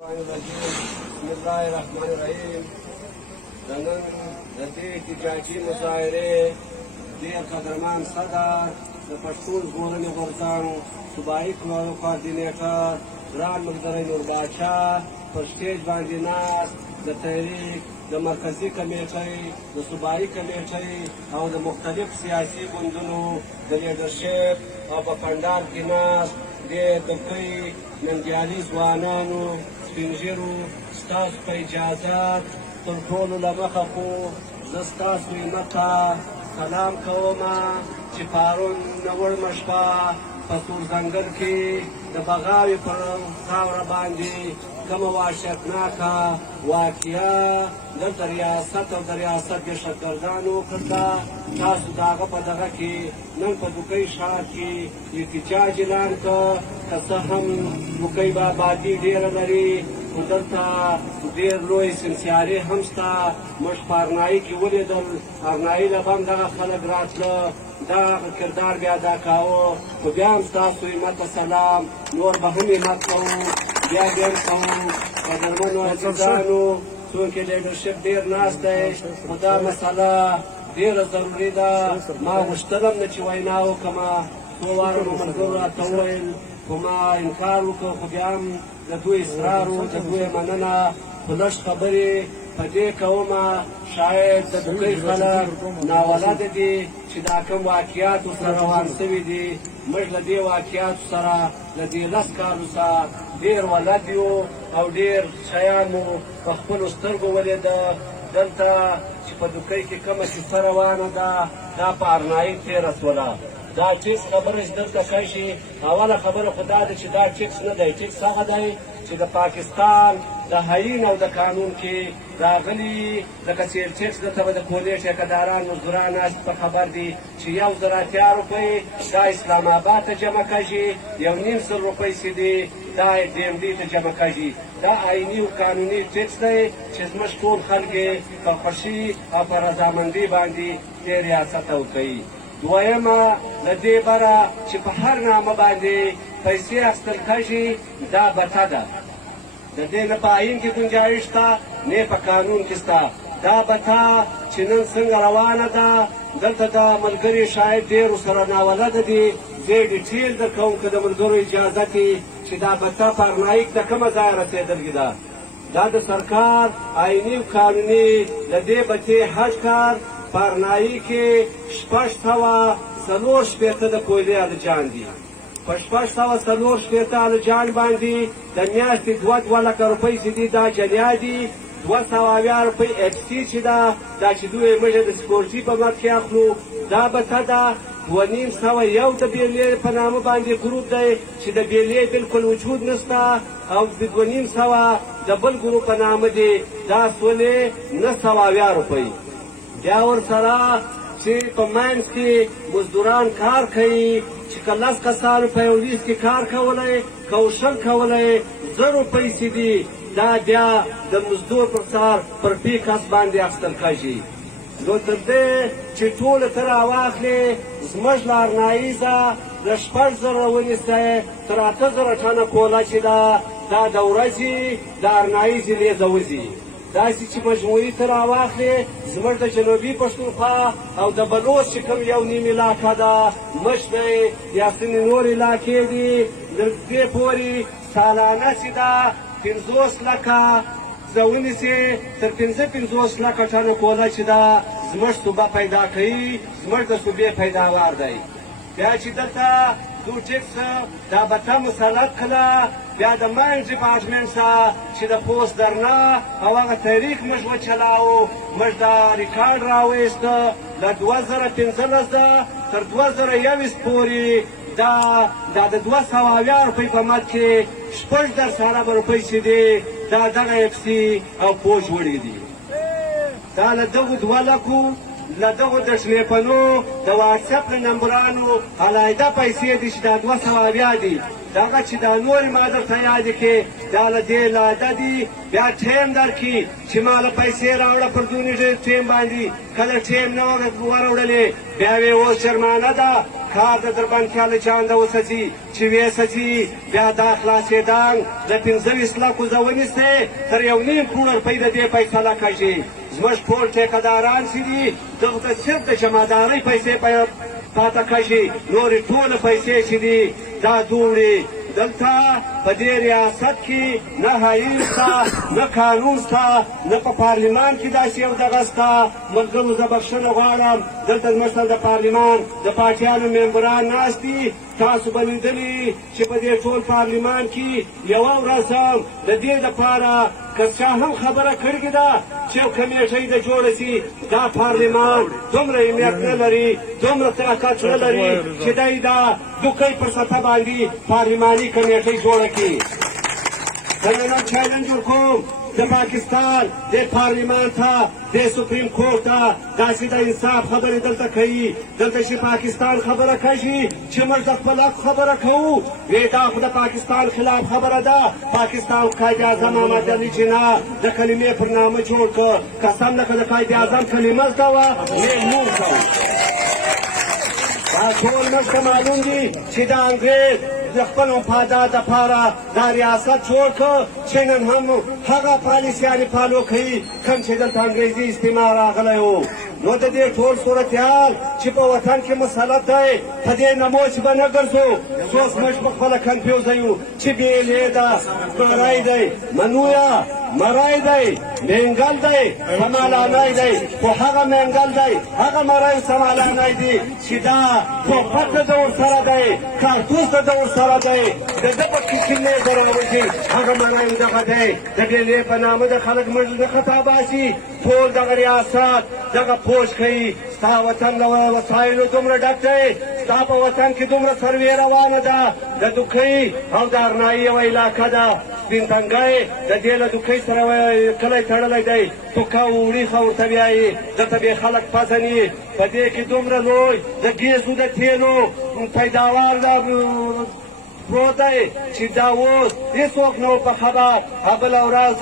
بسم الله الرحمن الرحیم د نن د دې احتجاجي مظاهرې ډېر قدرمن صدر د پښتون ژغورنې غورځنګ صوبایي کوارډینیټر ګران ملګری نور باچا پر سټیج باندې ناست د تحریک د مرکزي کمیټۍ د صوبایي کمیټۍ او د مختلف سیاسي ګوندونو د لیډرشپ او په پنډار کې ناست ډېر دبکۍ ننګیالي ځوانانو سپین ږیرو ستاسو په اجازت تر ټولو له مخه خو زه ستاسو همت ته سلام کومه چې پرون نوړمه شپه په سور ځنګل کې د بغاوې پر خاوره باندې کومه وحشتناکه واقعه دلته ریاست او د ریاست دهشتګردانو وکړله تاسو د هغه په دغه کې نن په دوکۍ ښار کې احتجاج اعلان کړ که څه هم دوکۍ به آبادي ډېره لري خو دلته ډېر لوی سنسیارې هم شته موږ په ارنایي کې ولیدل ارنایي له به هم دغه خلک راتله دغه کردار بیا ادا کاوه خو بیا هم ستاسو همت ته سلام نور به هم همت کوو بیا بیا هم کوو قدرمنو عزیزانو څوک یې لیډرشپ ډېر ناست دی خو دا مسله ډېره ضروري ده ما غوښتل هم نه چې وینا وکړمه څو واره مو ملګرو راته وویل خو ما انکار وکړ خو بیا هم د دوی اصرار و د دوی مننه خو لږ خبرې په دې کومه شاید د دوی خلک ناولده دي چې دا کوم واقعیات ورسره روان سوي دي موږ له دې واقعیاتو سره له دې 10 کالو څخه ډېر ولد یو او ډېر شیان مو په خپلو سترګو ولیده دلته چې په دوکۍ کې کومه کیسه روانه ده دا په ارنایي تېره شوله دا ټیکس خبره چې دلته کوي شي اوله خبره خو دا ده چې دا ټیکس نه دی ټیکس هغه دی چې د پاکستان د حین او د قانون کې راغلي لکه چې ټیکس دلته به د کولې ټیکهداران مزدوران ناست په خبر دي چې 1000 روپۍ دا اسلام آباد ته جمع کړي 1.5 روپۍ چې دي دا ډي ام ډي ته جمع کړي دا آئیني او قانوني ټیکس دی چې زموږ ټول خلک یې په خوښي او په رضامندۍ باندې دې ریاست ته ورکوي دویمه له دې بره چې په هر نامه باندې پیسې اخیستل کېږي دا بته ده د دې نه په آیین کې ګنجایش شته نه په قانون کې شته دا بته چې نن څنګه روانه ده دلته د ملګري شاید ډېر ورسره ناولده دي زه ډیټیل درکوم که د ملګرو اجازه کې چې دا بته په ارنایي د کومه ځایه رسېدلې ده دا د سرکار آییني او قانوني له دې بتې هټ کار په ارنایي کې 604 د کویلې الجان دي په 604 الجان باندې د میاشتې 2 لکه روپۍ چې دي دا جنیا دي 200 روپۍ اف سي چې ده دا چې دوی موږ د سکورټي په مټ کې اخلو دا بته ده 2,500 د بیلې په نامه باندې ګروپ دی چې د بیلې بالکل وجود نشته او د 2,500 د بل ګروپ په نامه دی دا سولې 900 روپۍ بیا ورسره چې په منځ کې مزدوران کار کوي چې که 10 کسانو په یو لیست کې کار کولی که شل کولی 1,000 روپۍ چې دي دا بیا د مزدور پر سر پر پی کس باندې اخیستل کېږي نو تر دې چې ټوله ته راواخلې زموږ له ارناییزه له 6,000 ونیسئ تر 8,000 ټنه کوله چې ده دا د ورځې د ارناییزې لیزه وځي داسې چې مجموعي ته راواخلې زموږ د جنوبي پښتونخوا او د بلوچ چې کوم 1.5 علاقه ده مشت دی یا ځینې نور علاقې دي د دې پورې سالانه چې ده 50 لکه زه ونیسې تر 50 لکه ټنه کوله چې ده زموږ صوبه پیدا کوي زموږ د صوبې پیداوار دی بیا چې دلته دو ټیکس دا بته مسلط کړه بیا د ماین ډپارټمنټ څخه چې د پوست درنه او هغه تاریخ موږ وچلاوو موږ دا ریکارډ راویسته له 2015 تر 2021 پورې دا د 200 روپۍ په مد کې 6,000 روپۍ چې دي دا دغه اف سي او پوج وړي دي دا له دغو 2 لکو له دغو د ټلیفونو د واټساپ له نمبرانو علاحده پیسې دي چې دا 200 دي دغه چې دا نورې ما درته یادې کړې دا له دې علاحده دي بیا ټیم درکړي چې ما له پیسې راوړه پر دونې ټیم باندې کله ټیم نه وروړلې بیا وې اوس جرمانه ده کار د دربندتیا له چانده وسځي چې ویې سځي بیا دا خلاصېدان د 15 لکو زه ونیسئ تر 1.5 کروړ روپۍ د دې فیصله کږي زموږ ټول ټیکهداران چې دي دغه ته صرف د جمعدارۍ پیسې پاته کږي نورې ټولې پیسې چې دي دا دوړي دلته په دې ریاست کې نه حیل شته نه قانون شته نه په پارلمان کې داسې یو دغه شته ملګرو زه بخښنه غواړم دلته زموږ سره د پارلمان د پارټیانو ممبران ناست دي تاسو به لیدلي چې په دې ټول پارلمان کې یوه ورځ هم د دې دپاره که چا هم خبره کړې ده چې یو کمیټۍ د جوړه شي دا پارلمان دومره اهمیت نه لري دومره طاقت نه لري چې دی دا دوکۍ پر سطح باندې پارلماني کمیټۍ جوړه کړي څنګه نن چیلنج ورکوم د پاکستان د پارلمان ته د سپریم کورټ ته داسې د انصاف خبرې دلته کوي دلته چې پاکستان خبره کوي چې موږ د خپل حق خبره کوو وی دا خو د پاکستان خلاف خبره ده پاکستان قائد اعظم محمد علي جناح د کلمې پر نامه جوړ کړ قسم لکه د قائد اعظم کلمه زده وه موږ کوو دا ټول موږ ته معلوم دي چې د انګریز د خپل مفادات دپاره دا ریاست جوړ کړ چې نن هم هغه پالیسیانې فالو کوي کوم چې دلته انګریزي استعمار راغلی و نو د دې ټول صورتحال چې په وطن کې مسلط دی په دې نموچ به نه ګرځو څوک موږ په خپله کنفیوزه یو چې بیلې ده ګړی دی منویه مرای دی منګل دی سمالانی دی خو هغه منګل دی هغه مرای سمالانی دی چې دا توپک د ورسره دی کارتوس د ورسره دی د ده په کیچنې د راوځي هغه مرای دغه دی د بیلې په نامه د خلک موږ نه خطا باسي ټول دغه ریاست دغه پوش کوي ستا وطن له وسایلو دومره ډک دی ستا په وطن کې دومره سروې روانه ده د دوکۍ او د ارنایي یوه علاقه ده سپین تنګی د دې له دوکۍ سره کلی تړلی دی توکه وړیخه ورته وایي دلته بې خلک پزني په دې کې دومره لوی د ګیزو د تیلو پیداوار پروت دی چې دا اوس هېڅوک نه و په خبر بله ورځ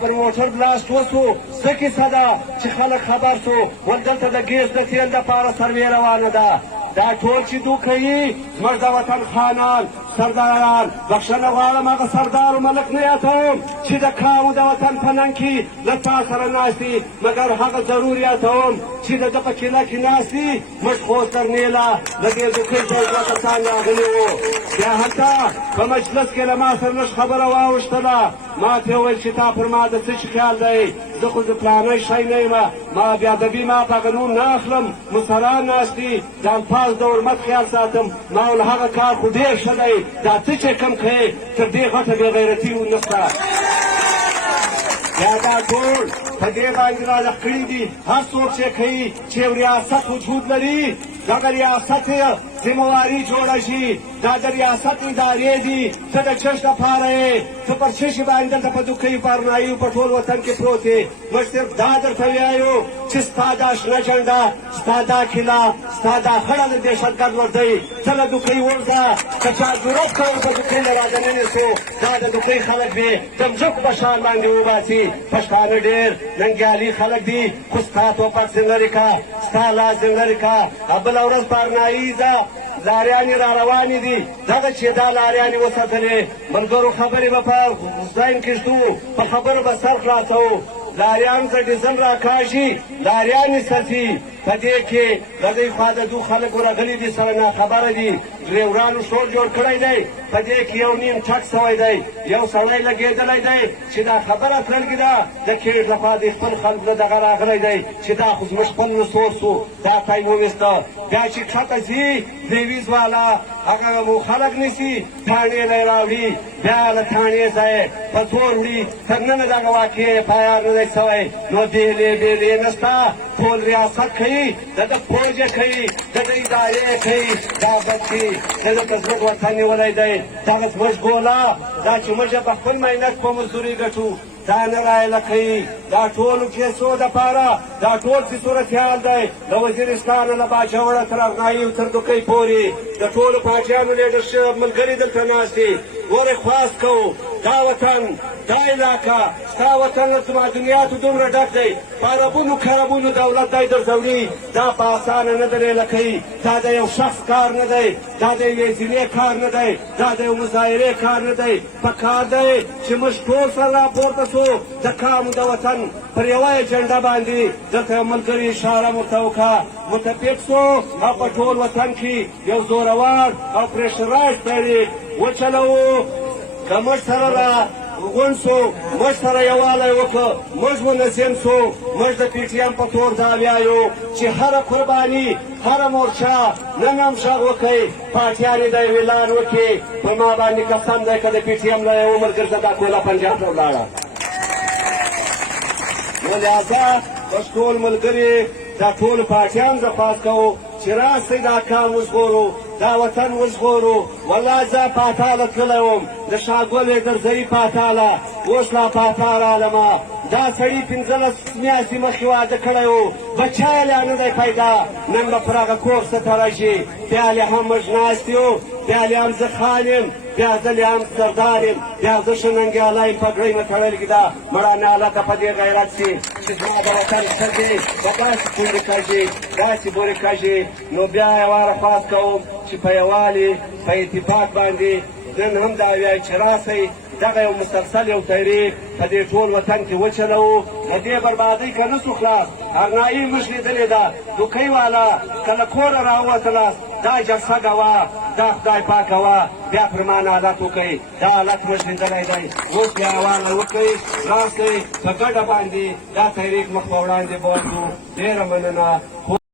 پر موټر بلاست وسو څه کیسه ده چې خلک خبر سو ول دلته د ګیس د تیل دپاره سروې روانه ده دا ټول چې دو کوي زموږ د وطن خانان سرداران بخښنه غواړم هغه سردار ملک نه یادوم چې د کامو د وطن په ننګ کې له تا سره ناست دي مګر هغه ضرور یادوم چې د ده په کیله کې ناست دي موږ خوست ترنیله له دې دوکۍ ځای دوه کسان راغلي وو بیا هلته په مجلس کې له ما سره لږ خبره واوښتله ما ته وویل چې تا پر ما د څه چې خیال دی زه خو د پلانۍ شی نه یم ما بیادبي ما په هغه نوم نه اخلم مشران ناست دي د الفاظ د حرمت خیال ساتم ما ویل هغه کار خو ډېر ښه دی دا څه چې کم کوې تر دې غټه بې غیرتي نشته یا دا ټول په دې باندې رالخ کړي دي هر څوک چې کوي چې یو ریاست وجود لري دغه ریاست ذمهواري جوړه شي دا د ریاست ادارې دي ته د چش دپاره یې ته پر چش باندې دلته په دوکۍ په ارنایي په ټول وطن کې پروت یې موږ صرف دا درته وایو چې ستا دا شنه جنډه ستا دا کیله ستا دا خړه د دهشتګرد وردی ته له دوکۍ ووځه که چا ضرورت کوو په دوکۍ نه رادننیسو دا د دوکۍ خلک دي د مځکو په شان باندې وباسي پښتانه ډېر ننګیالي خلک دي خو ستا توپک ځنګرې که ستا لاس ځنګرې که بله ورځ په ارنایي ځه لاریانې را روانې دي دغه چې دا لاریانې وساتلې ملګرو خبرې به په ځاین کې ږدو په خبرو به سر خلاصوو لاریان ته ډیزل راکاشي لاریانې ساتي په دې کې د دوی خوا د دو خلک ورغلي دي سره ناخبره دي ډریورانو شور جوړ کړی دی په دې کې یو نیم ټک سوی دی یو سړی لګېدلی دی چې دا خبره تللګې ده د کېږ لخوا د خپل خلک نه دغه راغلی دی چې دا خو زموږ خپل رسورس و دا ته یې وویسته بیا چې کښته ځي دریویز والا هغه مو خلک نیسي تاڼې له یې راوړي بیا له تاڼې ځای په زور وړي تر ننه دغه واقعې پایار نه دی سوی نو بیلې بیلې نشته ټول ریاست کوي د ده فوج یې کوي د ده ادارې یې کوي دا بد کوي د ده که زموږ وطن نیولی دی دغه زموږ ګوله دا چې موږ په خپل مینت په مزدوري ګټو دا نه رایله کوي دا ټولو کیسو دپاره دا ټول چې صورتحال دی د وزیرستانه له باجوړه تر ارنایي تر دوکۍ پورې د ټولو پاچیانو لیډرشپ ملګري دلته ناست دي ورې خواست کوو دا وطن دا علاقه ستا وطن له معدنیاتو دومره ډک دی په اربونو خربونو دولت دی درځوړي دا په اسانه نه درې لکوي دا د یو شخص کار نه دی دا د یوې ضلعې کار نه دی دا د یو مظاهرې کار نه دی په کار دی چې موږ ټول سره راپورته سو د کام د وطن پر یوه ایجنډه باندې دلته یو ملګري اشاره ورته وکړه متفق سو او په ټول وطن کې یو زورور او پرېشرایز تحریک وچلوو که موږ سره را غونډ سو موږ سره یووالی وکړه موږ منظم سو موږ د پي ټي ایم په تور دا ویایو چې هره قرباني هره مورچه نن هم غږ وکئ پارټیانې د یو اعلان وکړي په ما باندې قسم دی که د پي ټي ایم له یو عمر ګرځه دا ټوله پنجاب ته ولاړه نو لهذا بس ټول ملګري دا ټول پارټیان درخواست کوو چې راسئ دا کام وژغورو دا وطن وژغورو والله زه پاتاله تللی وم د شاګل درځري پاتاله اوس لا پاتا رالمه دا سړي 15 میاشتې مخکې واده کړی و بچی یې لا نه دی پیدا نن به پر هغه کور څه ته راشي بیا لې هم موږ ناست یو بیا لې هم زه خان یم بیا زه لې هم سردار یم بیا زه ښه ننګیالی یم پګړۍ مې تړلې ده مړانه هلکه په دې غیرت شي چې زما د وطن ښځې به داسې پورې کږي داسې پورې کږي نو بیا یوه درخواست کوم چې په یووالي په اتفاق باندې نن هم دا ویایي چې راسئ دغه یو مسلسل یو تحریک په دې ټول وطن کې وچلوو د دې بربادۍ که نه سو خلاص ارنایي موږ لیدلې ده دوکۍ والا که له کوره راووتلاست دا جلسه کوه دا خدای پاکه وه بیا پر ما نادت وکئ دا حالت موږ لیدلی دی اوس بیا یووالی وکئ راسئ په ګډه باندې دا تحریک مخ په وړاندې بوځو ډېره مننه